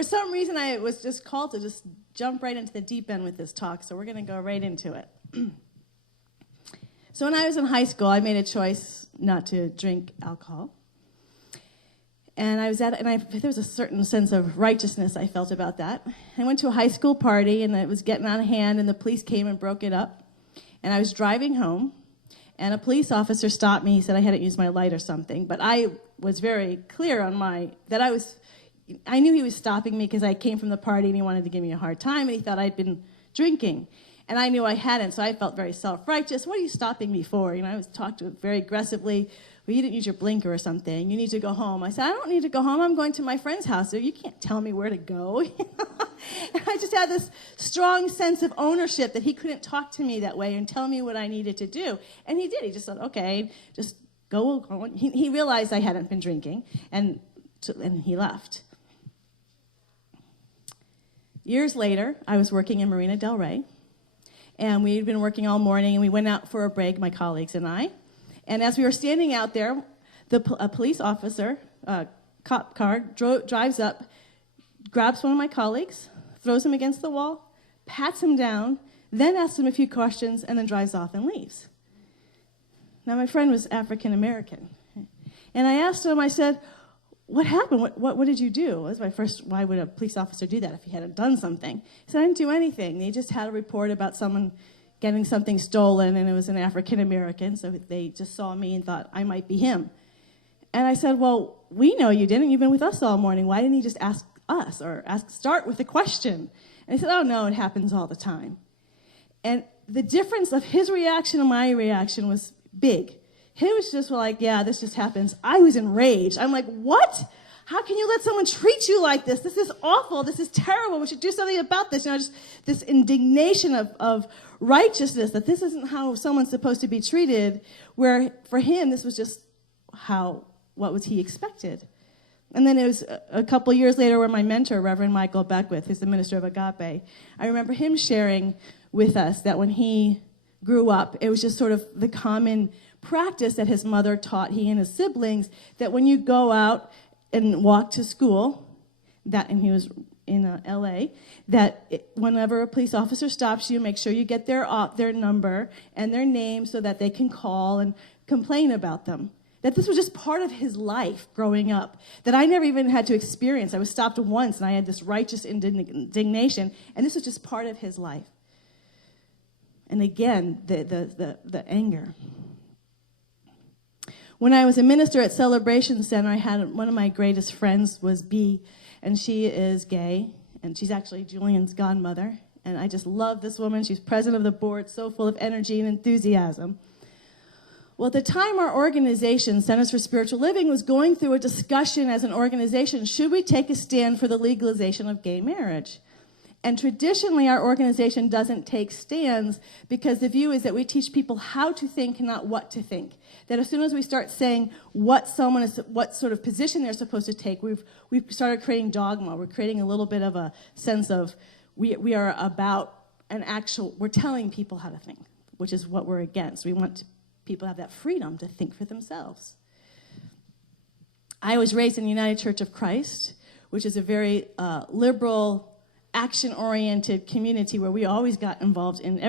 For some reason, I was just called to just jump right into the deep end with this talk, so we're going to go right into it. So when I was in high school, I made a choice not to drink alcohol. And there was a certain sense of righteousness I felt about that. I went to a high school party, and it was getting out of hand, and the police came and broke it up. And I was driving home, and a police officer stopped me. He said I hadn't used my light or something. But I was very clear on I knew he was stopping me because I came from the party, and he wanted to give me a hard time, and he thought I'd been drinking. And I knew I hadn't, so I felt very self-righteous. What are you stopping me for? I was talked to very aggressively. Well, you didn't use your blinker or something. You need to go home. I said, I don't need to go home. I'm going to my friend's house. So you can't tell me where to go. And I just had this strong sense of ownership that he couldn't talk to me that way and tell me what I needed to do. And he did. He just said, okay, just go. He realized I hadn't been drinking, and he left. Years later, I was working in Marina Del Rey. And we'd been working all morning, and we went out for a break, my colleagues and I. And as we were standing out there, a police officer, cop car, drives up, grabs one of my colleagues, throws him against the wall, pats him down, then asks him a few questions, and then drives off and leaves. Now, my friend was African American. And I asked him, I said, what happened? What did you do? That was my first, why would a police officer do that if he hadn't done something? He said, I didn't do anything. They just had a report about someone getting something stolen, and it was an African American, so they just saw me and thought I might be him. And I said, well, we know you didn't. You've been with us all morning. Why didn't he just ask us or start with a question? And he said, oh, no, it happens all the time. And the difference of his reaction and my reaction was big. He was just like, yeah, this just happens. I was enraged. I'm like, what? How can you let someone treat you like this? This is awful. This is terrible. We should do something about this. Just this indignation of righteousness that this isn't how someone's supposed to be treated, where for him, this was just what was he expected. And then it was a couple years later where my mentor, Reverend Michael Beckwith, who's the minister of Agape, I remember him sharing with us that when he grew up, it was just sort of the common practice that his mother taught he and his siblings, that when you go out and walk to school, and he was in L.A., whenever a police officer stops you, make sure you get their number and their name so that they can call and complain about them. That this was just part of his life growing up, that I never even had to experience. I was stopped once, and I had this righteous indignation, and this was just part of his life. And again, the anger. When I was a minister at Celebration Center, I had one of my greatest friends was Bee, and she is gay, and she's actually Julian's godmother. And I just love this woman. She's president of the board, so full of energy and enthusiasm. Well, at the time, our organization, Centers for Spiritual Living, was going through a discussion as an organization, should we take a stand for the legalization of gay marriage? And traditionally, our organization doesn't take stands because the view is that we teach people how to think, not what to think. That as soon as we start saying what sort of position they're supposed to take, we've started creating dogma. We're creating a little bit of a sense of we are about we're telling people how to think, which is what we're against. We want people to have that freedom to think for themselves. I was raised in the United Church of Christ, which is a very liberal, action-oriented community where we always got involved in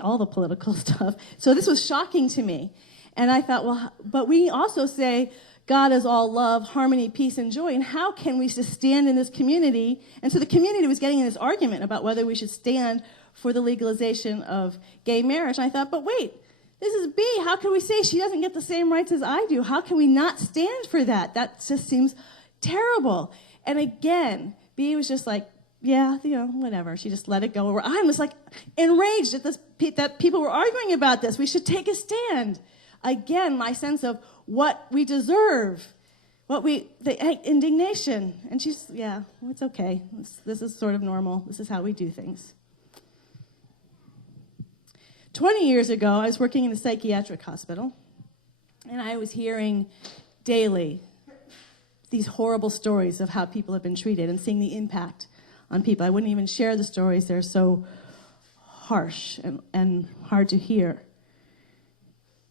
all the political stuff. So this was shocking to me. And I thought, well, but we also say God is all love, harmony, peace, and joy. And how can we just stand in this community? And so the community was getting in this argument about whether we should stand for the legalization of gay marriage. And I thought, but wait, this is B. How can we say she doesn't get the same rights as I do? How can we not stand for that? That just seems terrible. And again, B was just like, yeah, whatever. She just let it go. I was like enraged at that people were arguing about this. We should take a stand. Again, my sense of what we deserve, the indignation. And she's, yeah, it's okay. This is sort of normal. This is how we do things. 20 years ago, I was working in a psychiatric hospital, and I was hearing daily these horrible stories of how people have been treated and seeing the impact on people. I wouldn't even share the stories. They're so harsh and hard to hear.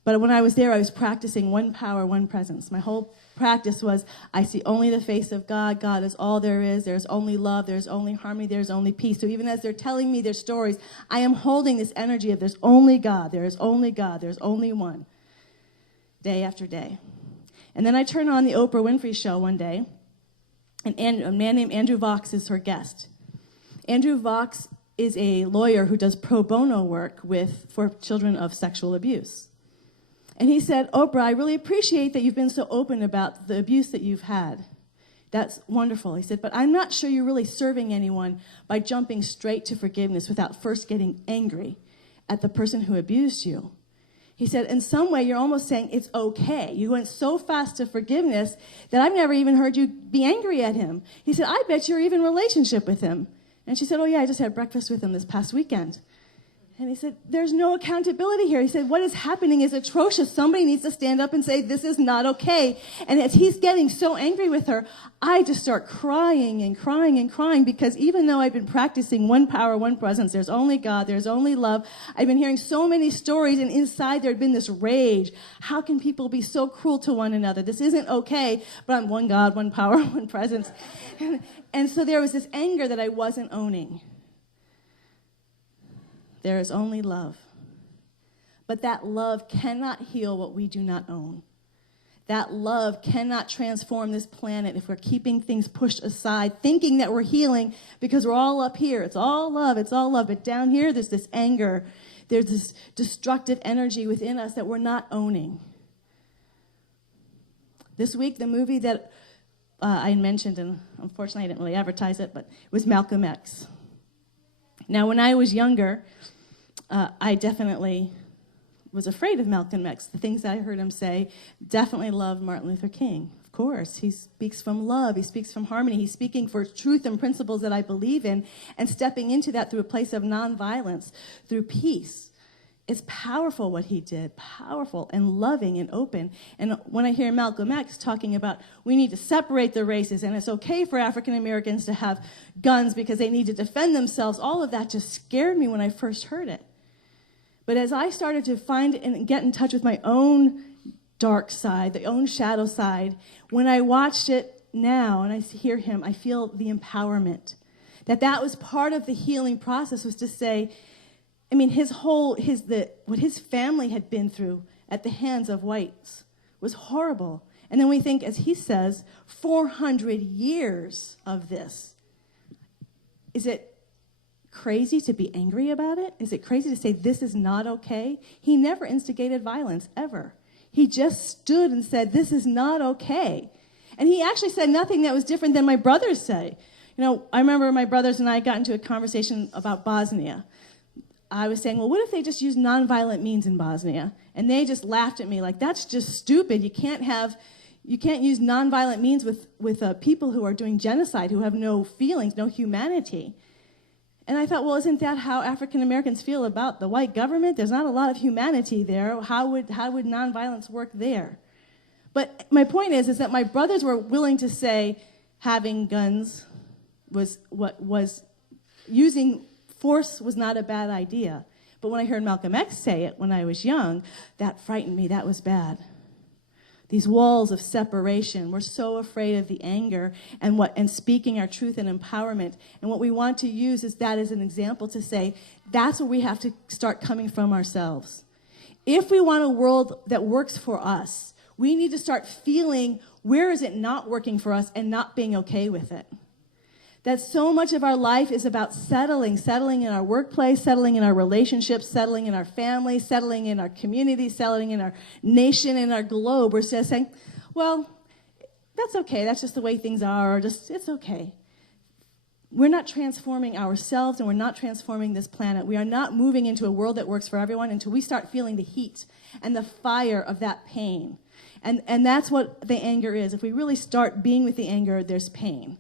But when I was there, I was practicing one power, one presence. My whole practice was, I see only the face of God. God is all there is. There's only love. There's only harmony. There's only peace. So even as they're telling me their stories, I am holding this energy of there's only God. There is only God. There's only one. Day after day. And then I turn on the Oprah Winfrey Show one day, and a man named Andrew Vox is her guest. Andrew Vox is a lawyer who does pro bono work for children of sexual abuse. And he said, Oprah, I really appreciate that you've been so open about the abuse that you've had. That's wonderful. He said, but I'm not sure you're really serving anyone by jumping straight to forgiveness without first getting angry at the person who abused you. He said, in some way, you're almost saying it's okay. You went so fast to forgiveness that I've never even heard you be angry at him. He said, I bet you're even in a relationship with him. And she said, oh, yeah, I just had breakfast with him this past weekend. And he said, there's no accountability here. He said, what is happening is atrocious. Somebody needs to stand up and say, this is not okay. And as he's getting so angry with her, I just start crying and crying and crying, because even though I've been practicing one power, one presence, there's only God, there's only love, I've been hearing so many stories, and inside there had been this rage. How can people be so cruel to one another? This isn't okay, but I'm one God, one power, one presence. And so there was this anger that I wasn't owning. There is only love. But that love cannot heal what we do not own. That love cannot transform this planet if we're keeping things pushed aside, thinking that we're healing because we're all up here. It's all love, it's all love. But down here, there's this anger. There's this destructive energy within us that we're not owning. This week, the movie that I mentioned, and unfortunately I didn't really advertise it, but it was Malcolm X. Now, when I was younger, I definitely was afraid of Malcolm X. The things that I heard him say, definitely loved Martin Luther King. Of course, he speaks from love. He speaks from harmony. He's speaking for truth and principles that I believe in, and stepping into that through a place of nonviolence, through peace. It's powerful what he did, powerful and loving and open. And when I hear Malcolm X talking about we need to separate the races and it's okay for African Americans to have guns because they need to defend themselves, all of that just scared me when I first heard it. But as I started to find and get in touch with my own dark side, the own shadow side, when I watched it now and I hear him, I feel the empowerment. That was part of the healing process, was to say, I mean, what his family had been through at the hands of whites was horrible. And then we think, as he says, 400 years of this. Is it crazy to be angry about it? Is it crazy to say this is not okay? He never instigated violence, ever. He just stood and said, this is not okay. And he actually said nothing that was different than my brothers say. You know, I remember my brothers and I got into a conversation about Bosnia. I was saying, well, what if they just use nonviolent means in Bosnia? And they just laughed at me like, that's just stupid. You can't use nonviolent means with people who are doing genocide, who have no feelings, no humanity. And I thought, well, isn't that how African Americans feel about the white government? There's not a lot of humanity there. How would nonviolence work there? But my point is that my brothers were willing to say having guns was using force was not a bad idea. But when I heard Malcolm X say it when I was young, that frightened me. That was bad. These walls of separation. We're so afraid of the anger and speaking our truth and empowerment. And what we want to use is that as an example to say, that's where we have to start coming from ourselves. If we want a world that works for us, we need to start feeling where is it not working for us and not being okay with it. That so much of our life is about settling in our workplace, settling in our relationships, settling in our family, settling in our community, settling in our nation, in our globe. We're just saying, well, that's okay. That's just the way things are. Or just, it's okay. We're not transforming ourselves, and we're not transforming this planet. We are not moving into a world that works for everyone until we start feeling the heat and the fire of that pain. And that's what the anger is. If we really start being with the anger, there's pain.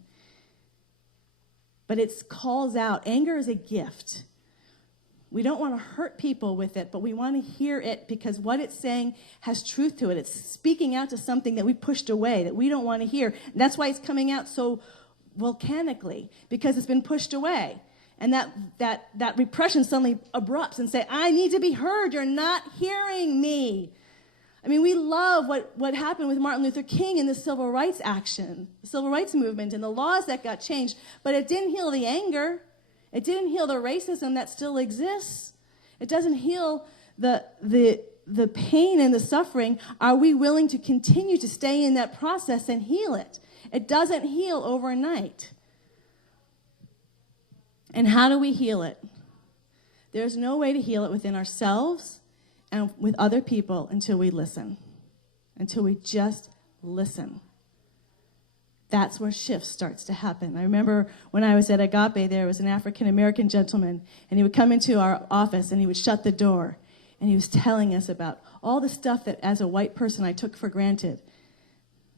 But it calls out. Anger is a gift. We don't want to hurt people with it, but we want to hear it because what it's saying has truth to it. It's speaking out to something that we pushed away, that we don't want to hear. And that's why it's coming out so volcanically, because it's been pushed away. And that repression suddenly erupts and say, I need to be heard. You're not hearing me. I mean, we love what happened with Martin Luther King and the civil rights action, the civil rights movement, and the laws that got changed. But it didn't heal the anger. It didn't heal the racism that still exists. It doesn't heal the pain and the suffering. Are we willing to continue to stay in that process and heal it? It doesn't heal overnight. And how do we heal it? There's no way to heal it within ourselves and with other people until we listen, until we just listen. That's where shift starts to happen. I remember when I was at Agape, there was an African-American gentleman, and he would come into our office, and he would shut the door, and he was telling us about all the stuff that, as a white person, I took for granted.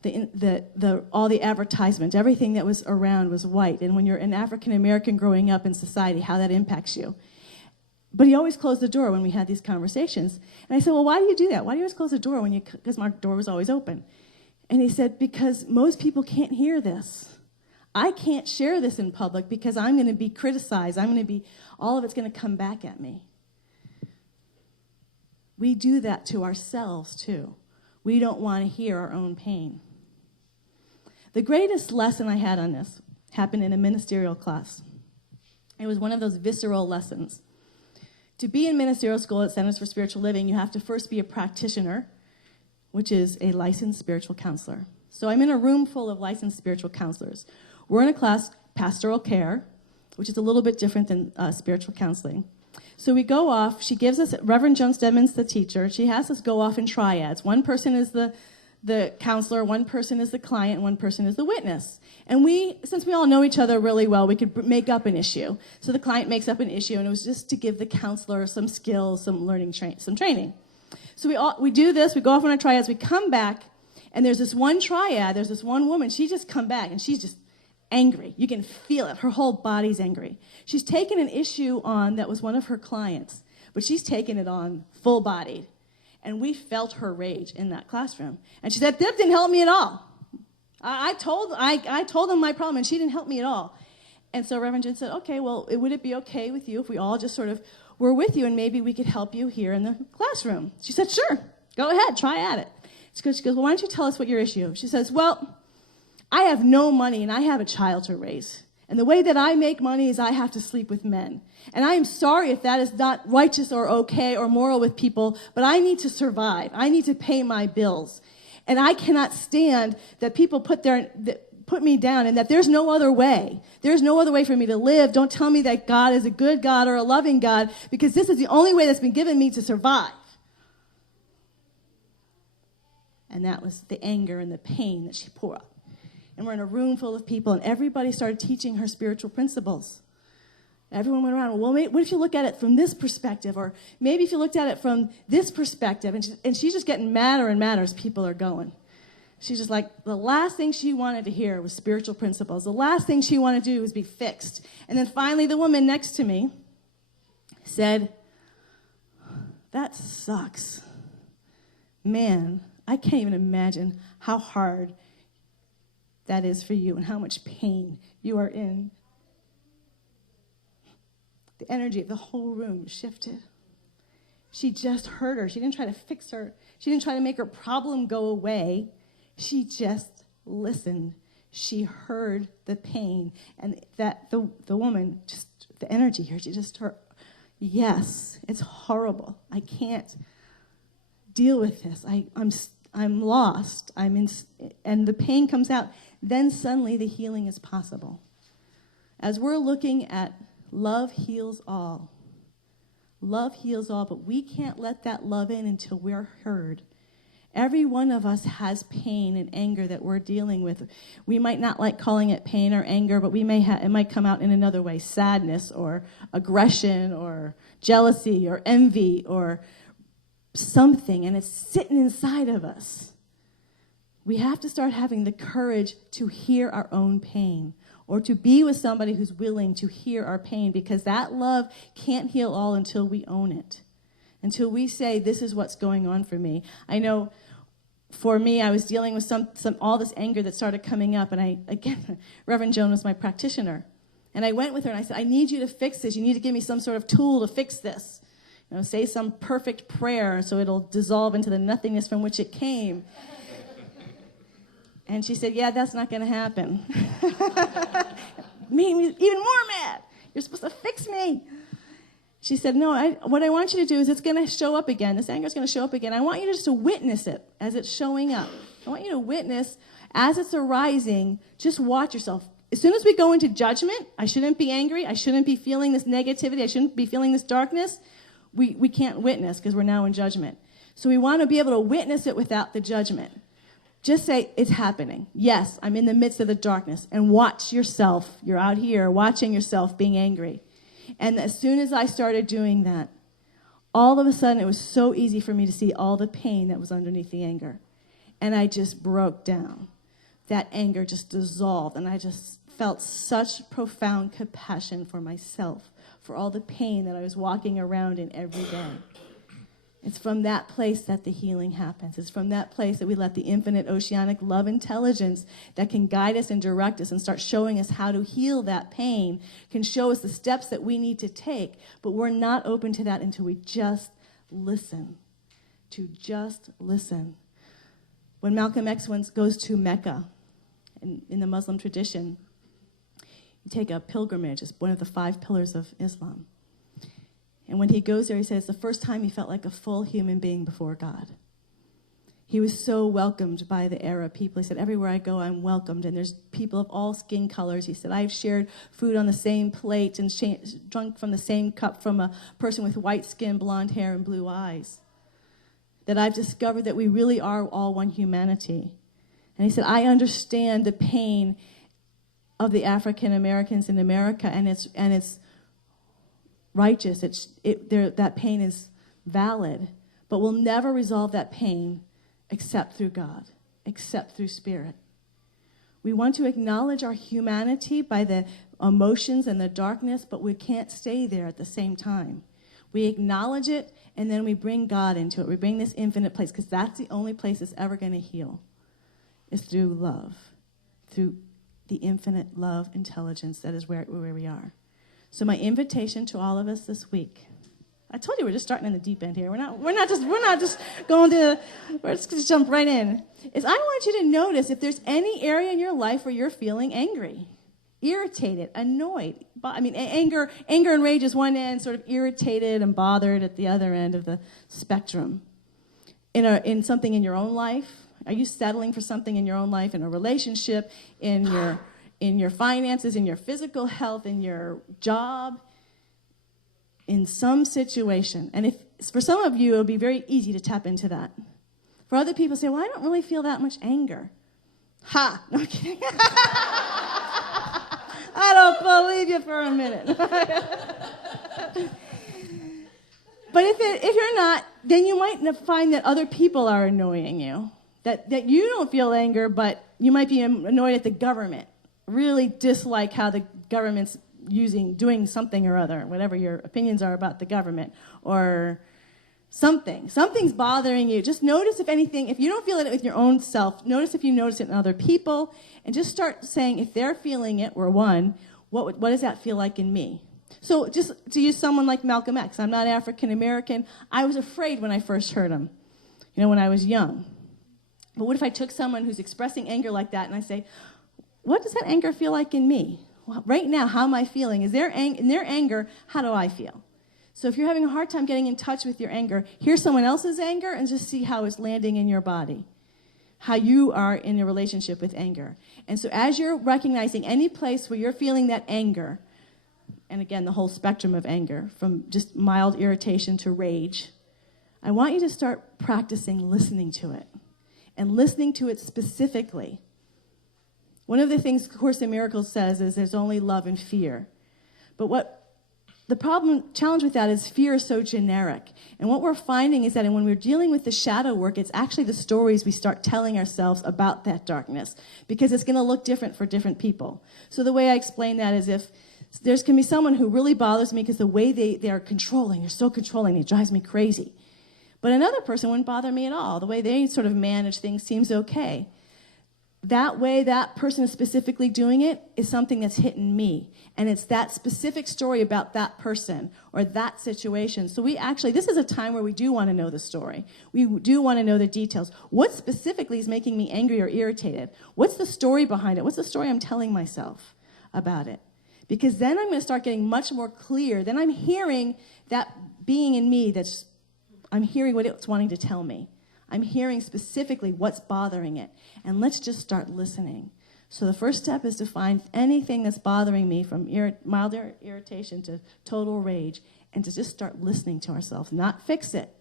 All the advertisements, everything that was around was white, and when you're an African-American growing up in society, how that impacts you. But he always closed the door when we had these conversations. And I said, well, why do you do that? Why do you always close the door because my door was always open? And he said, because most people can't hear this. I can't share this in public because I'm going to be criticized. All of it's going to come back at me. We do that to ourselves, too. We don't want to hear our own pain. The greatest lesson I had on this happened in a ministerial class. It was one of those visceral lessons. To be in ministerial school at Centers for Spiritual Living, you have to first be a practitioner, which is a licensed spiritual counselor. So I'm in a room full of licensed spiritual counselors. We're in a class, pastoral care, which is a little bit different than spiritual counseling. So we go off. She gives us, Reverend Joan Stedman's the teacher. She has us go off in triads. One person is the counselor, one person is the client, and one person is the witness. And since we all know each other really well, we could make up an issue. So the client makes up an issue, and it was just to give the counselor some skills, some learning, some training. So we do this, we go off on our triads, we come back, and there's this one triad, there's this one woman, she just come back, and she's just angry. You can feel it. Her whole body's angry. She's taken an issue on that was one of her clients, but she's taken it on full-bodied. And we felt her rage in that classroom. And she said, that didn't help me at all. I told them my problem, and she didn't help me at all. And so Reverend Jen said, okay, well, would it be okay with you if we all just sort of were with you, and maybe we could help you here in the classroom? She said, sure, go ahead, try at it. She goes, well, why don't you tell us what your issue is? She says, well, I have no money, and I have a child to raise. And the way that I make money is I have to sleep with men. And I am sorry if that is not righteous or okay or moral with people, but I need to survive. I need to pay my bills. And I cannot stand that people put me down and that there's no other way. There's no other way for me to live. Don't tell me that God is a good God or a loving God, because this is the only way that's been given me to survive. And that was the anger and the pain that she poured out. And we're in a room full of people, and everybody started teaching her spiritual principles. Everyone went around, well, what if you look at it from this perspective? Or maybe if you looked at it from this perspective. And she's just getting madder and madder as people are going. She's just like, the last thing she wanted to hear was spiritual principles. The last thing she wanted to do was be fixed. And then finally the woman next to me said, that sucks. Man, I can't even imagine how hard that is for you and how much pain you are in. The energy of the whole room shifted. She just heard her. She didn't try to fix her. She didn't try to make her problem go away. She just listened. She heard the pain. And that the woman, just the energy here, she just heard, yes, it's horrible. I can't deal with this. I'm lost. And the pain comes out. Then suddenly the healing is possible. As we're looking at love heals all. Love heals all, but we can't let that love in until we're heard. Every one of us has pain and anger that we're dealing with. We might not like calling it pain or anger, but it might come out in another way, sadness or aggression or jealousy or envy or something, and it's sitting inside of us. We have to start having the courage to hear our own pain, or to be with somebody who's willing to hear our pain, because that love can't heal all until we own it, until we say, this is what's going on for me. I know for me, I was dealing with all this anger that started coming up, and again, Reverend Joan was my practitioner, and I went with her and I said, I need you to fix this. You need to give me some sort of tool to fix this. say some perfect prayer so it'll dissolve into the nothingness from which it came. And she said, yeah, that's not going to happen. Made me even more mad. You're supposed to fix me. She said, no, what I want you to do is it's going to show up again. This anger is going to show up again. I want you just to witness it as it's showing up. I want you to witness as it's arising. Just watch yourself. As soon as we go into judgment, I shouldn't be angry. I shouldn't be feeling this negativity. I shouldn't be feeling this darkness. We can't witness because we're now in judgment. So we want to be able to witness it without the judgment. Just say, it's happening. Yes, I'm in the midst of the darkness. And watch yourself. You're out here watching yourself being angry. And as soon as I started doing that, all of a sudden it was so easy for me to see all the pain that was underneath the anger. And I just broke down. That anger just dissolved. And I just felt such profound compassion for myself, for all the pain that I was walking around in every day. It's from that place that the healing happens. It's from that place that we let the infinite oceanic love intelligence that can guide us and direct us and start showing us how to heal that pain, can show us the steps that we need to take. But we're not open to that until we just listen. To just listen. When Malcolm X goes to Mecca, in the Muslim tradition, you take a pilgrimage. It's one of the 5 pillars of Islam. And when he goes there, he says, the first time he felt like a full human being before God. He was so welcomed by the Arab people. He said, everywhere I go, I'm welcomed. And there's people of all skin colors. He said, I've shared food on the same plate and drunk from the same cup from a person with white skin, blonde hair, and blue eyes. That I've discovered that we really are all one humanity. And he said, I understand the pain of the African Americans in America, and it's righteous. That pain is valid, but we'll never resolve that pain except through God, except through Spirit. We want to acknowledge our humanity by the emotions and the darkness, but we can't stay there at the same time. We acknowledge it, and then we bring God into it. We bring this infinite place, because that's the only place it's ever going to heal, is through love, through the infinite love intelligence that is where we are. So my invitation to all of us this week, I told you we're just starting in the deep end here. We're not just going to, we're just going to jump right in. Is I want you to notice if there's any area in your life where you're feeling angry, irritated, annoyed. Anger and rage is one end, sort of irritated and bothered at the other end of the spectrum. In something in your own life, are you settling for something in your own life, in a relationship, in your finances, in your physical health, in your job, in some situation? And if for some of you, it'll be very easy to tap into that. For other people, say, well, I don't really feel that much anger. Ha! No, I'm kidding. I don't believe you for a minute. But if you're not, then you might find that other people are annoying you. That you don't feel anger, but you might be annoyed at the government. Really dislike how the government's doing something or other, whatever your opinions are about the government, or something. Something's bothering you. Just notice if anything, if you don't feel it with your own self, notice if you notice it in other people, and just start saying, if they're feeling it, or one, what does that feel like in me? So just to use someone like Malcolm X, I'm not African American. I was afraid when I first heard him, when I was young. But what if I took someone who's expressing anger like that and I say, what does that anger feel like in me? Well, right now, how am I feeling? In their anger, how do I feel? So if you're having a hard time getting in touch with your anger, hear someone else's anger and just see how it's landing in your body, how you are in your relationship with anger. And so as you're recognizing any place where you're feeling that anger, and again, the whole spectrum of anger, from just mild irritation to rage, I want you to start practicing listening to it, and listening to it specifically. One of the things Course in Miracles says is there's only love and fear. But what the challenge with that is fear is so generic. And what we're finding is that when we're dealing with the shadow work, it's actually the stories we start telling ourselves about that darkness, because it's going to look different for different people. So the way I explain that is if there can be someone who really bothers me because the way they are controlling, they're so controlling, it drives me crazy. But another person wouldn't bother me at all. The way they sort of manage things seems okay. that way that person is specifically doing it is something that's hitting me. And it's that specific story about that person or that situation. So this is a time where we do want to know the story. We do want to know the details. What specifically is making me angry or irritated? What's the story behind it? What's the story I'm telling myself about it? Because then I'm going to start getting much more clear. Then I'm hearing that being in me I'm hearing what it's wanting to tell me. I'm hearing specifically what's bothering it. And let's just start listening. So the first step is to find anything that's bothering me, from mild irritation to total rage, and to just start listening to ourselves. Not fix it.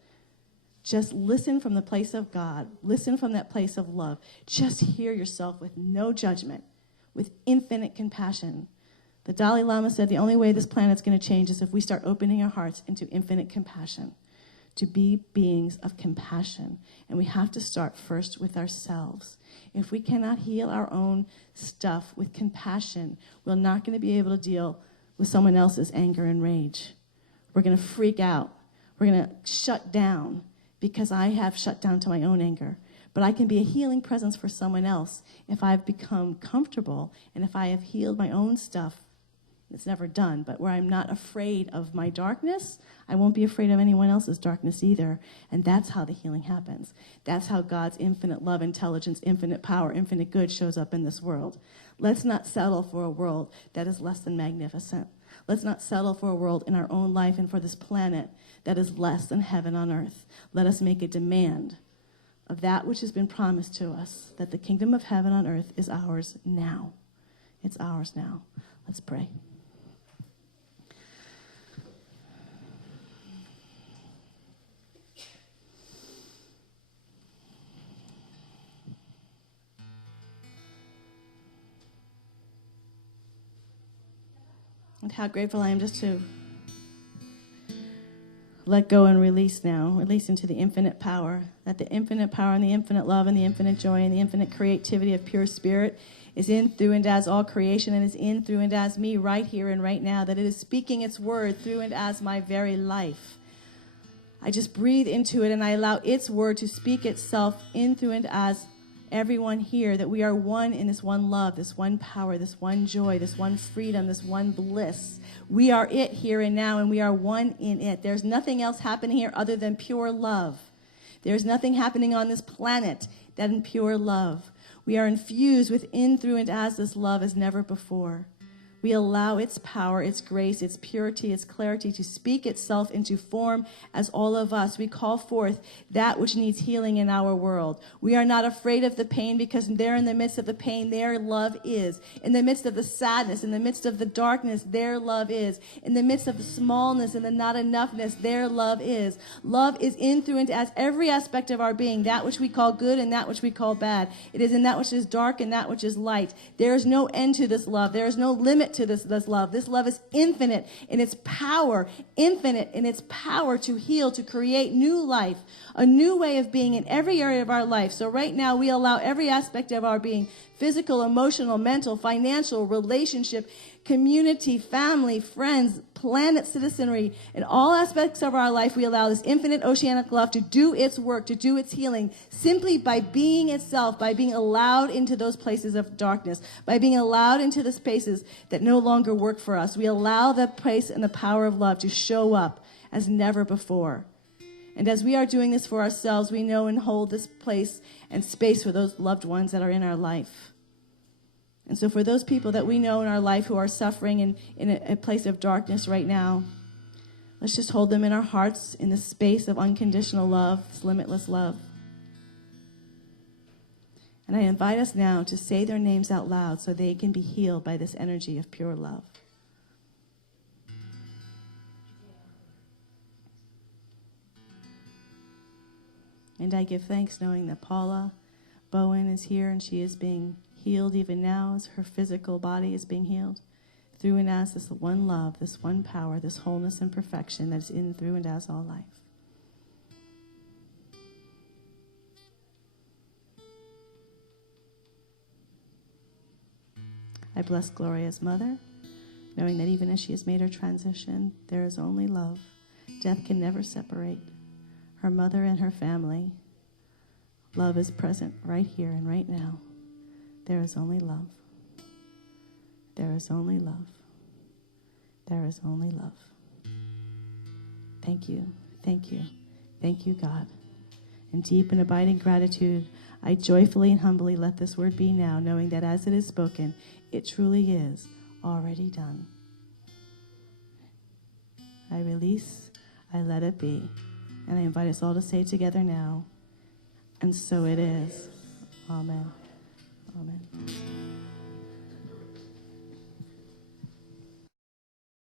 Just listen from the place of God. Listen from that place of love. Just hear yourself with no judgment, with infinite compassion. The Dalai Lama said the only way this planet's going to change is if we start opening our hearts into infinite compassion, to be beings of compassion. And we have to start first with ourselves. If we cannot heal our own stuff with compassion, we're not going to be able to deal with someone else's anger and rage. We're going to freak out. We're going to shut down because I have shut down to my own anger. But I can be a healing presence for someone else if I've become comfortable and if I have healed my own stuff. It's never done, but where I'm not afraid of my darkness, I won't be afraid of anyone else's darkness either. And that's how the healing happens. That's how God's infinite love, intelligence, infinite power, infinite good shows up in this world. Let's not settle for a world that is less than magnificent. Let's not settle for a world in our own life and for this planet that is less than heaven on earth. Let us make a demand of that which has been promised to us, that the kingdom of heaven on earth is ours now. It's ours now. Let's pray. And how grateful I am just to let go and release now, release into the infinite power, that the infinite power and the infinite love and the infinite joy and the infinite creativity of pure spirit is in, through, and as all creation, and is in, through, and as me right here and right now, that it is speaking its word through and as my very life. I just breathe into it and I allow its word to speak itself in, through, and as everyone here, that we are one in this one love, this one power, this one joy, this one freedom, this one bliss. We are it here and now, and we are one in it. There's nothing else happening here other than pure love. There's nothing happening on this planet than pure love. We are infused within, through, and as this love as never before. We allow its power, its grace, its purity, its clarity to speak itself into form as all of us. We call forth that which needs healing in our world. We are not afraid of the pain, because there in the midst of the pain, their love is. In the midst of the sadness, in the midst of the darkness, their love is. In the midst of the smallness and the not enoughness, their love is. Love is in, through, and as every aspect of our being, that which we call good and that which we call bad. It is in that which is dark and that which is light. There is no end to this love. There is no limit to this love. This love is infinite in its power, infinite in its power to heal, to create new life, a new way of being in every area of our life. So right now we allow every aspect of our being, physical, emotional, mental, financial, relationship, community, family, friends, planet citizenry, in all aspects of our life, we allow this infinite oceanic love to do its work, to do its healing, simply by being itself, by being allowed into those places of darkness, by being allowed into the spaces that no longer work for us. We allow the place and the power of love to show up as never before. And as we are doing this for ourselves, we know and hold this place and space for those loved ones that are in our life. And so for those people that we know in our life who are suffering in a place of darkness right now, let's just hold them in our hearts in the space of unconditional love, this limitless love. And I invite us now to say their names out loud so they can be healed by this energy of pure love. And I give thanks knowing that Paula Bowen is here and she is being healed even now as her physical body is being healed through and as this one love, this one power, this wholeness and perfection that is in, through, and as all life. I bless Gloria's mother, knowing that even as she has made her transition, there is only love. Death can never separate her mother and her family. Love is present right here and right now. There is only love. There is only love. There is only love. Thank you. Thank you. Thank you, God. In deep and abiding gratitude, I joyfully and humbly let this word be now, knowing that as it is spoken, it truly is already done. I release, I let it be, and I invite us all to say together now, and so it is. Amen. Amen.